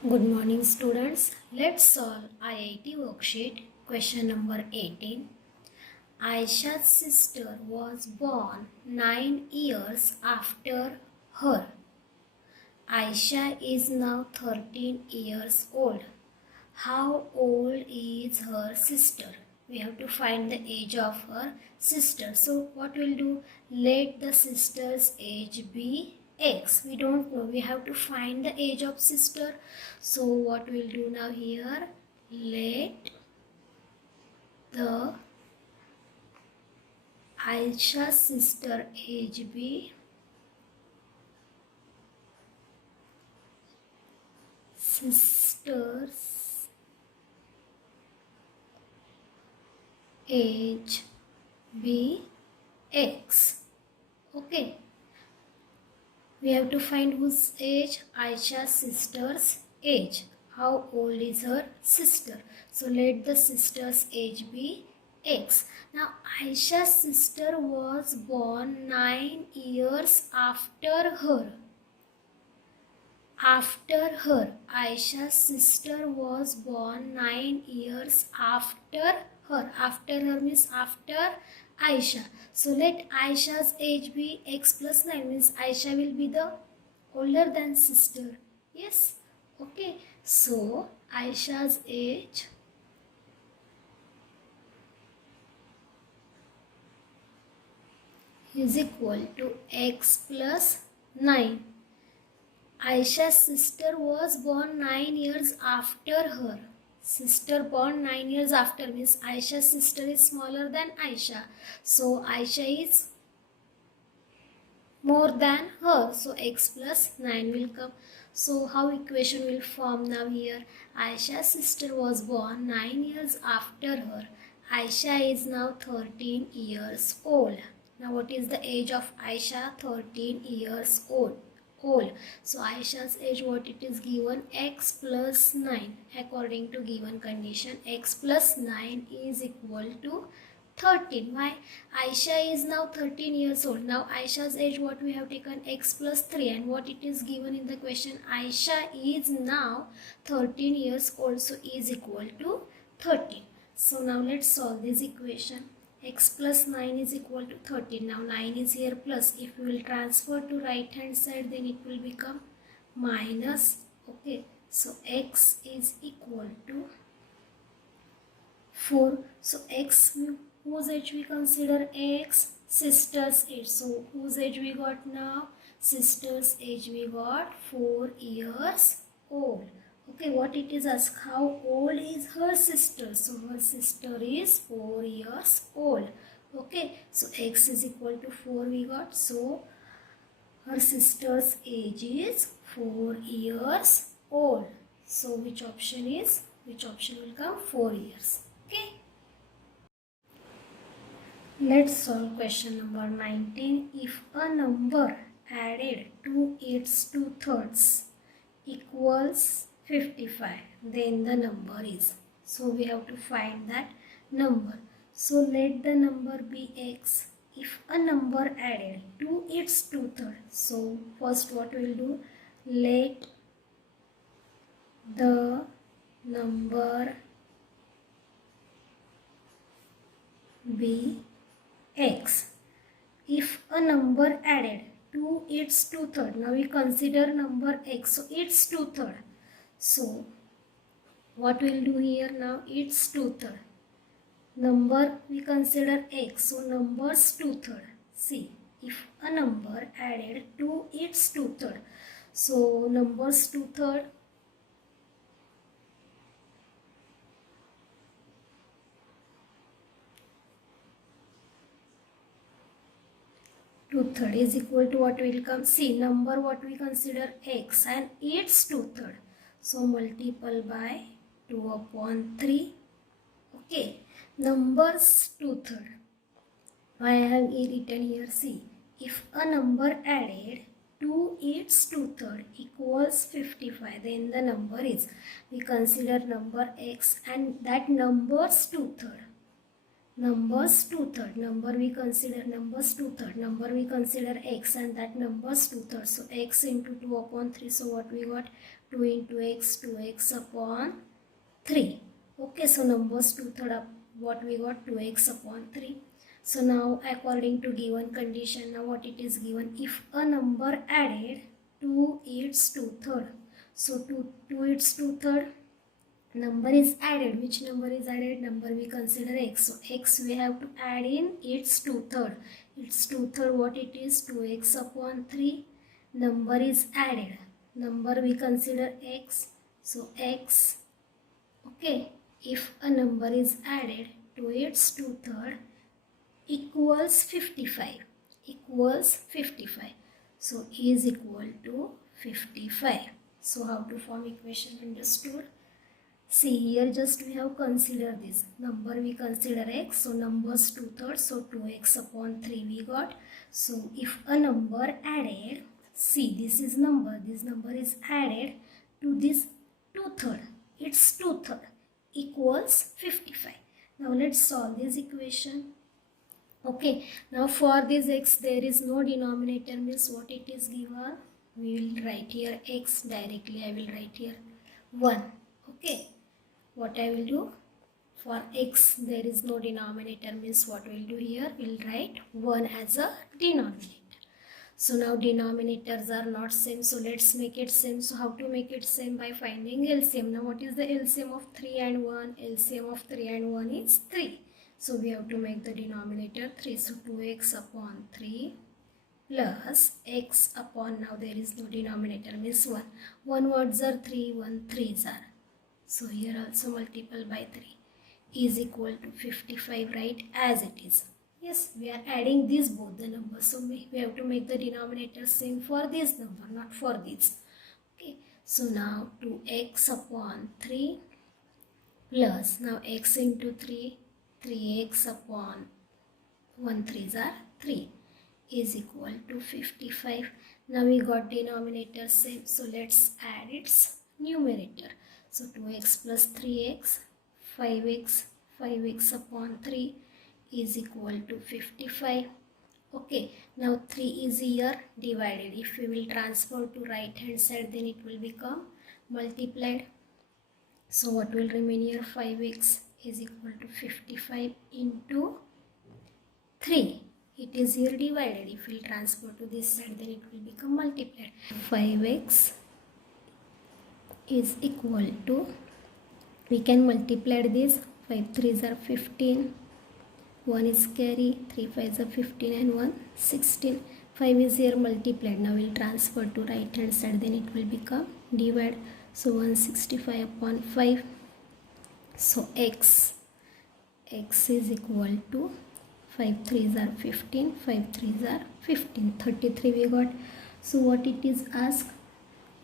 Good morning students. Let's solve IIT worksheet question number 18. Aisha's sister was born 9 years after her. Aisha is now 13 years old. How old is her sister? We have to find the age of her sister. So what we'll do? Let the sister's age be X. We don't know. We have to find the age of sister. So what we'll do now here? Let the Aisha's sister age be sister's age be X. Okay. We have to find whose age? Aisha's sister's age. How old is her sister? So let the sister's age be X. Now Aisha's sister was born 9 years after her. After her. Aisha's sister was born 9 years after her. After her means after Aisha. So let Aisha's age be X plus 9 means Aisha will be the older than sister. Yes. Okay. So Aisha's age is equal to X plus 9. Aisha's sister was born 9 years after her. Sister born 9 years after means Aisha's sister is smaller than Aisha. So Aisha is more than her. So X plus 9 will come. So how equation will form now here? Aisha's sister was born 9 years after her. Aisha is now 13 years old. Now what is the age of Aisha? 13 years old. So Aisha's age, what it is given? X plus 9. According to given condition, X plus 9 is equal to 13. Why? Aisha is now 13 years old. Now Aisha's age, what we have taken? X plus 3. And what it is given in the question? Aisha is now 13 years old. So is equal to 13. So now let's solve this equation. X plus 9 is equal to 13. Now 9 is here plus. If we will transfer to right hand side, then it will become minus. Okay. So X is equal to 4. So X, whose age we consider? X, sister's age. So whose age we got now? Sister's age we got 4 years old. Okay, what it is asked, how old is her sister? So her sister is 4 years old. Okay, so X is equal to 4 we got. So her sister's age is 4 years old. So which option will come? 4 years. Okay. Let's solve question number 19. If a number added to its 2/3 equals 55, then the number is. So we have to find that number. So let the number be X. If a number added to its 2/3, so first what we'll do? Let the number be X. If a number added to its 2/3, now we consider number X, so its 2/3. So what we'll do here now? It's 2/3. Number we consider X, so numbers 2/3. See, if a number added to its 2/3, so numbers 2/3. 2/3 is equal to what will come? See, number what we consider X and its 2/3. So multiple by 2/3. Okay, numbers 2/3. I have written here. See, if a number added to its 2/3 equals 55, then the number is, we consider number X and that numbers 2/3. Numbers 2/3. Number we consider numbers 2/3. Number we consider X and that numbers 2/3. So X into 2/3. So what we got? 2 into x, 2x upon 3. Okay, so numbers 2/3 what we got, 2x upon 3. So now according to given condition, now what it is given, if a number added to its 2/3, so to its 2/3 number is added. Which number is added? Number we consider x. So x we have to add in its 2/3. Its 2/3 what it is? 2x upon 3. Number is added. Number we consider x. So x. Okay. If a number is added to its 2/3 equals 55. Equals 55. So is equal to 55. So how to form equation, understood? See here, just we have considered this number, we consider x, so numbers 2/3, so 2x upon 3 we got. So if a number added, see this is number, this number is added to this 2/3, it's 2/3 equals 55. Now let's solve this equation. Okay, now for this x there is no denominator, means what it is given, we will write here x directly, I will write here 1. Okay, what I will do, for x there is no denominator, means what we will do here, we will write 1 as a denominator. So now denominators are not same, so let's make it same. So how to make it same? By finding LCM. Now what is the LCM of 3 and 1? LCM of 3 and 1 is 3. So we have to make the denominator 3. So 2x upon 3 plus x upon, now there is no denominator, means 1. 1 words are 3, 1 3s are. So here also multiple by 3 is equal to 55, right, as it is. Yes, we are adding these both the numbers. So we have to make the denominator same for this number, not for this. Okay, so now 2x upon 3 plus, now x into 3, 3x upon 1 3s are 3 is equal to 55. Now we got denominator same, so let's add its numerator. So 2x plus 3x, 5x upon 3 is equal to 55. Okay, now 3 is here divided. If we will transfer to right hand side, then it will become multiplied. So what will remain here? 5x is equal to 55 into 3. It is here divided. If we will transfer to this side, then it will become multiplied. 5x is equal to, we can multiply this, 5 3s are 15, 1 is carry, 3 5s are 15 and 1 16. 5 is here multiplied. Now we will transfer to right hand side, then it will become divide. So 165 upon 5. So x is equal to 5 3s are 15, 5 3s are 15, 33 we got. So what it is asked?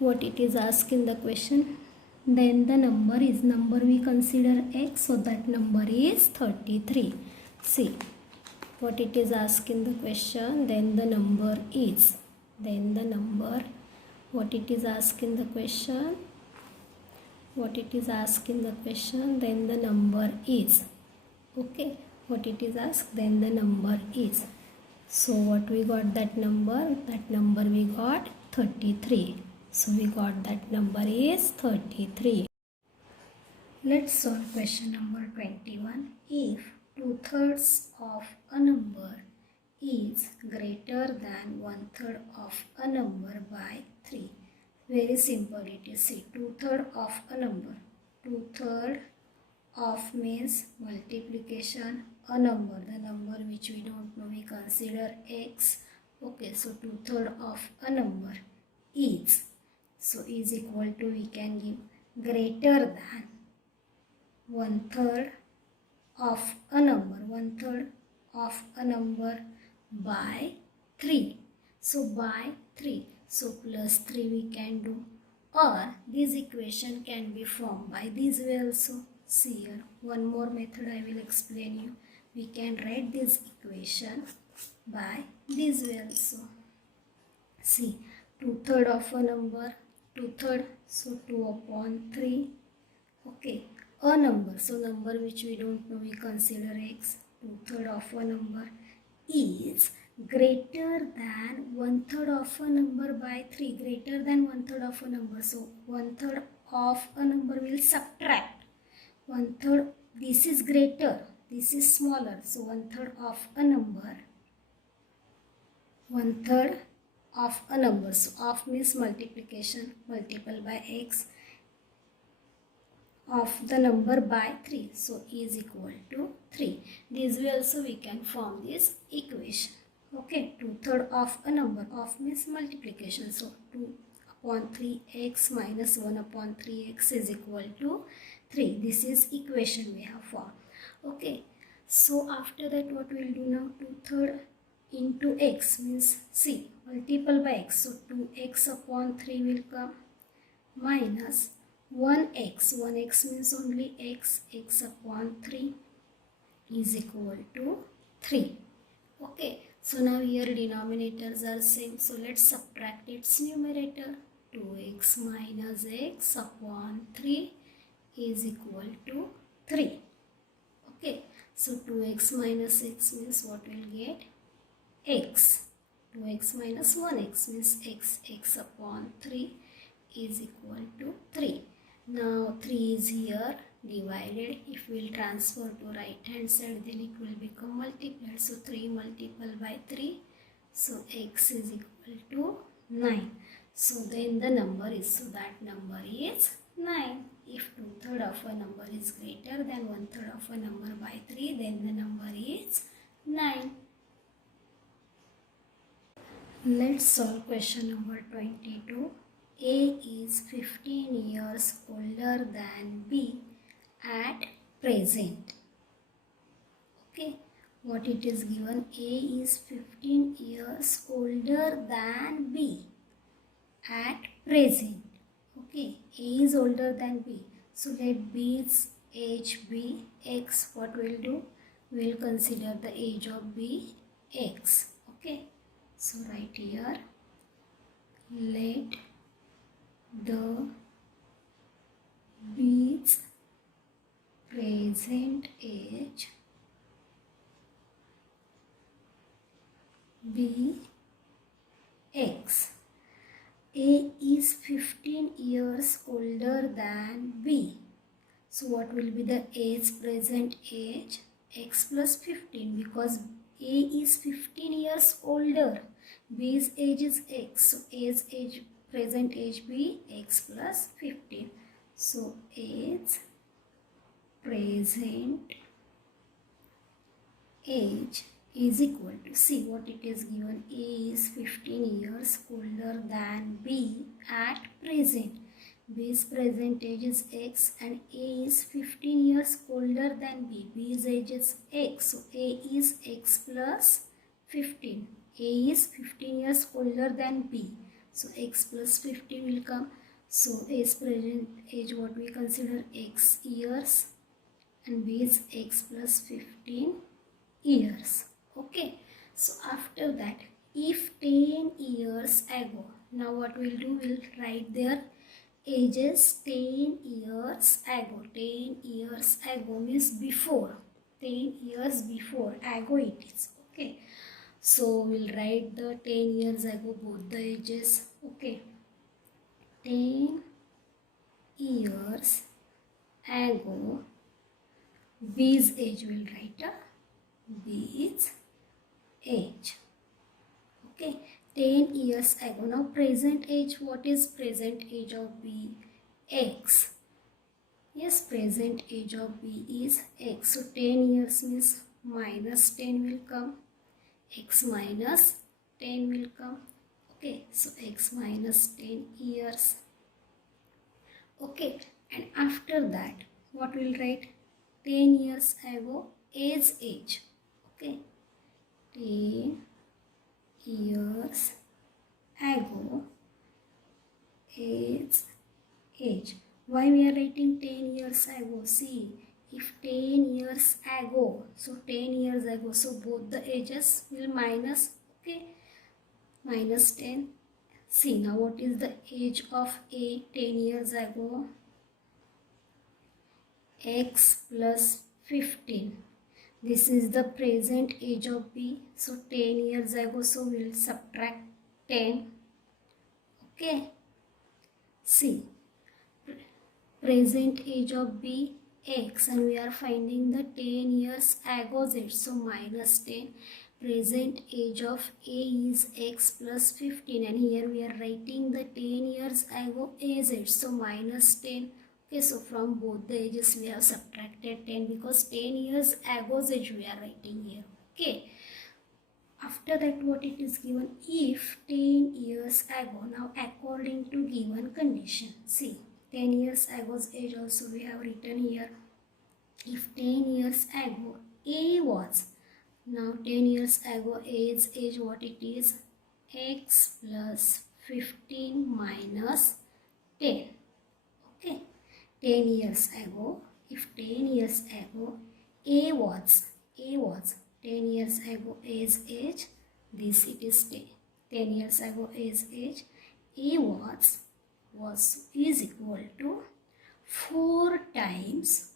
What it is asked in the question, then the number is, number we consider x, so that number is 33. See what it is asked in the question, then the number is, then the number, what it is asked in the question, what it is asked in the question, then the number is. Okay, what it is asked, then the number is. So what we got, that number we got 33. So we got that number is 33. Let's solve question number 21. If 2/3 of a number is greater than 1/3 of a number by 3. Very simple it is. See, 2/3 of a number. 2/3 of means multiplication a number. The number which we don't know, we consider x. Okay, so 2/3 of a number is. So is equal to, we can give greater than 1/3 of a number, 1/3 of a number by 3. So by 3. So plus 3 we can do, or this equation can be formed by this way also. See here, one more method I will explain you. We can write this equation by this way also. See, 2/3 of a number, 2/3, so 2 upon 3. Okay, a number, so number which we don't know, we consider x. 2/3 of a number is, greater than one third of a number by 3, greater than one third of a number. So one third of a number will subtract one third. This is greater, this is smaller, so one third of a number, one third of a number. So of means multiplication, multiple by x of the number by 3, so is equal to 3. This way also we can form this equation. Okay, 2/3 of a number, of means multiplication, so 2 upon 3x minus 1 upon 3x is equal to 3. This is equation we have formed. Okay, so after that what we will do now, 2/3 into x means c, multiple by x, so 2x upon 3 will come minus 1x, 1x means only x, x upon 3 is equal to 3. Okay, so now here denominators are same, so let's subtract its numerator. 2x minus x upon 3 is equal to 3. Okay, so 2x minus x means what we'll get, x. 2x minus 1x means x, x upon 3 is equal to 3. Now 3 is here divided. If we will transfer to right hand side, then it will become multiplied. So 3 multiplied by 3. So x is equal to 9. So then the number is, so that number is 9. If 2/3 of a number is greater than 1/3 of a number by 3, then the number is 9. Let's solve question number 22. A is 15 years older than B at present. Okay, what it is given, A is 15 years older than B at present. Okay, A is older than B. So let B's age be X. What we'll do? We'll consider the age of B X. Okay, so right here, let the B's present age be X. A is 15 years older than B. So what will be the A's present age? X plus 15, because A is 15 years older. B's age is X. So A's age, present age be X plus 15. So A's present age is equal to, see what it is given, A is 15 years older than B at present. B's present age is X and A is 15 years older than B. B's age is X. So A is X plus 15. A is 15 years older than B. So X plus 15 will come. So A's present age, what we consider, X years, and B is X plus 15 years. Okay, so after that, if 10 years ago, now what we'll do, we'll write their ages 10 years ago. 10 years ago means before. 10 years before, ago it is. Okay, so we'll write the 10 years ago both the ages. Okay, 10 years ago, B's age, we'll write a B's age. Okay, 10 years ago. Now present age, what is present age of B? X. Yes, present age of B is X. So 10 years means minus 10 will come. X minus 10 will come. Okay, so X minus 10 years. Okay, and after that, what we'll write? 10 years ago, A's age. Okay, 10 years ago, A's age. Why we are writing 10 years ago? See, if 10 years ago, so 10 years ago, so both the ages will minus. Okay, minus 10. See, now what is the age of A 10 years ago? X plus 15. This is the present age of B. So 10 years ago, so we will subtract 10. Okay. C. Present age of B X, and we are finding the 10 years ago Z. So minus 10. Present age of A is X plus 15, and here we are writing the 10 years ago AZ. So minus 10. Okay, so from both the ages we have subtracted 10 because 10 years ago Z we are writing here. Okay. After that, what it is given? If 10 years ago, now according to given condition. See, 10 years ago's age also we have written here. If 10 years ago A was, now 10 years ago A's age, what it is? X plus 15 minus 10. Okay, 10 years ago, if 10 years ago A was 10 years ago A's age, this it is 10 years ago A's age, A was is equal to 4 times,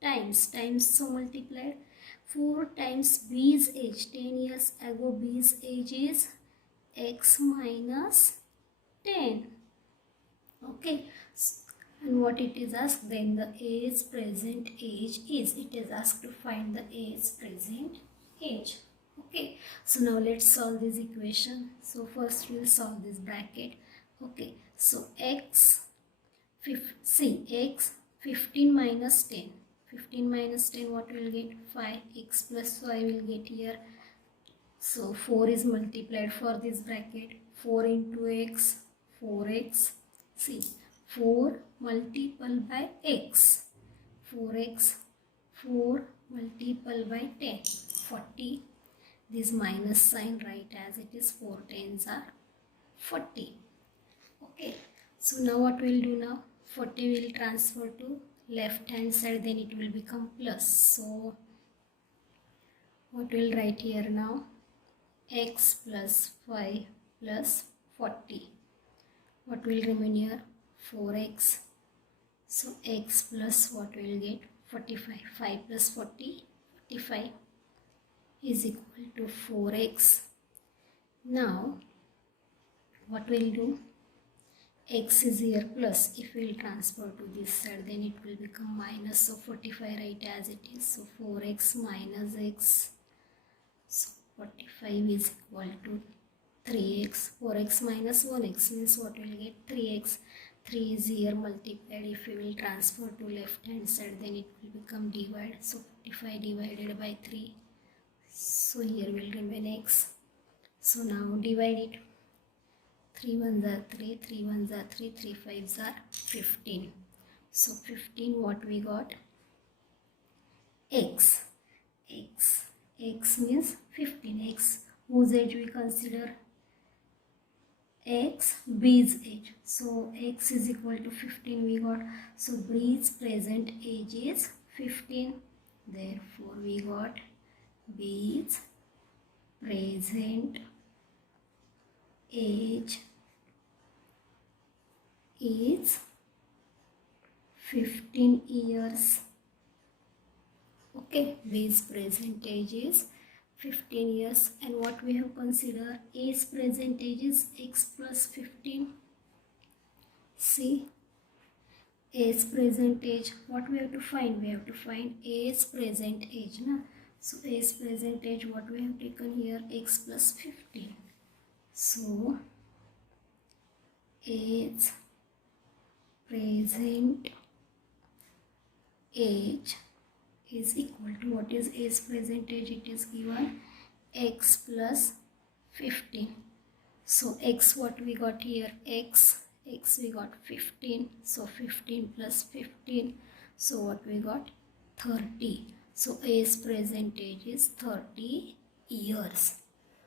times, so multiplied 4 times B's age. 10 years ago B's age is X minus 10. Okay, and what it is asked, then the A's present age is, it is asked to find the A's present age. Okay, so now let's solve this equation. So first we will solve this bracket. Okay, so X 15 minus 10. 15 minus 10, what will get? 5. X plus 5 will get here. So 4 is multiplied for this bracket. 4 into X, 4X. See, 4 multiplied by X. 4X, 4 multiplied by 10. 40. This minus sign write as it is. 4 tens are 40. Okay. So now what we'll do now? 40 will transfer to left hand side, then it will become plus. So what we'll write here now? X plus 5 plus 40. What will remain here? 4x. So x plus what will get? 45. 5 plus 40, 45 is equal to 4x. Now what we'll do? X is here plus. If we will transfer to this side, then it will become minus. So 45 right as it is. So 4x minus x. So 45 is equal to 3x. 4x minus 1x means what will get? 3x. 3 is here multiplied. If we will transfer to left hand side, then it will become divide. So 45 divided by 3. So here will remain x. So now divide it. 3 ones are 3, 3 ones are 3, 3 fives are 15. So 15, what we got? X. X means 15. X whose age we consider? X, B's age. So X is equal to 15 we got. So B's present age is 15. Therefore we got B's present age is 15 years. Okay, B's present age is 15 years, and what we have considered? A's present age is X plus 15. See, A's present age, what we have to find? We have to find A's present age. Na? So A's present age, what we have taken here? X plus 15. So A's present age is equal to, what is A's present age? It is given X plus 15. So X, what we got here? X we got 15. So 15 plus 15. So what we got? 30. So A's present age is 30 years.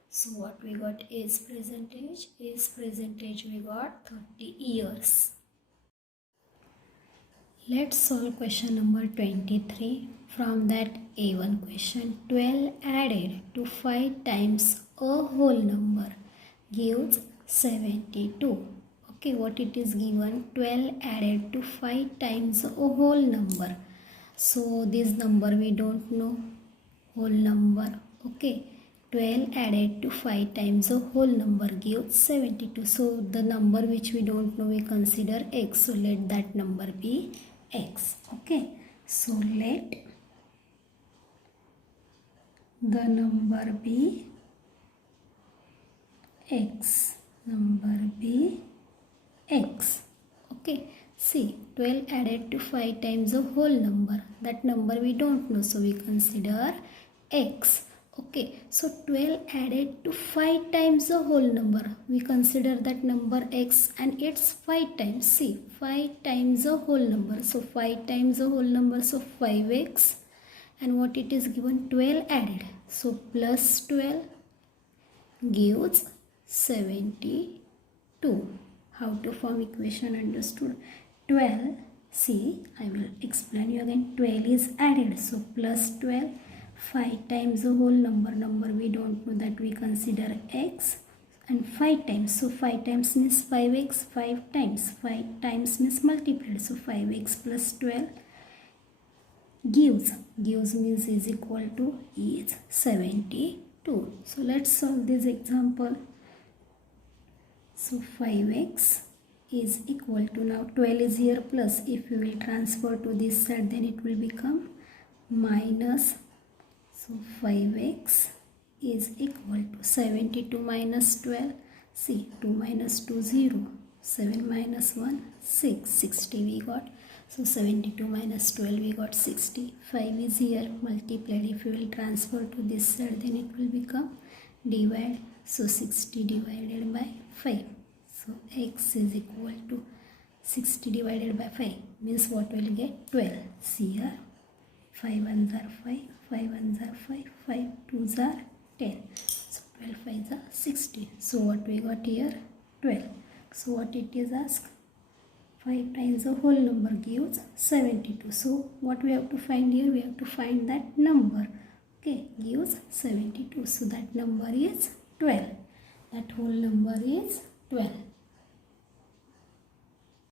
So what we got? A's present age? A's present age we got 30 years. Let's solve question number 23. From that A1 question, 12 added to 5 times a whole number gives 72. Okay, what it is given? 12 added to 5 times a whole number. So this number we don't know, whole number. Okay, 12 added to 5 times a whole number gives 72. So the number which we don't know we consider x. So let that number be x. Okay, so let the number be x. Number be x. Okay, see, 12 added to 5 times a whole number. That number we don't know, so we consider x. Okay, so 12 added to 5 times a whole number. We consider that number x, and it's 5 times. See, 5 times a whole number. So 5 times a whole number, so 5x. And what it is given? 12 added. So plus 12 gives 72. How to form equation understood? 12, see, I will explain you again. 12 is added, so plus 12, 5 times the whole number we don't know, that we consider x, and 5 times, so 5 times means 5x, 5 times means multiplied, so 5x plus 12 gives means is equal to is 72. So let's solve this example. So 5x is equal to, now 12 is here plus, if you will transfer to this side then it will become minus. So 5x is equal to 72 minus 12. See, 2 minus 2 0, 7 minus 1 6, 60 we got. So 72 minus 12 we got 60. 5 is here multiplied, if you will transfer to this side then it will become divide. So 60 divided by 5. So x is equal to 60 divided by 5 means what will get? 12. See here, 5 ones are 5, 5 ones are 5, 5 twos are 10. So 12 5s are 60. So what we got here? 12. So what it is asked? 5 times the whole number gives 72. So what we have to find here? We have to find that number. Okay, gives 72. So that number is 12. That whole number is 12.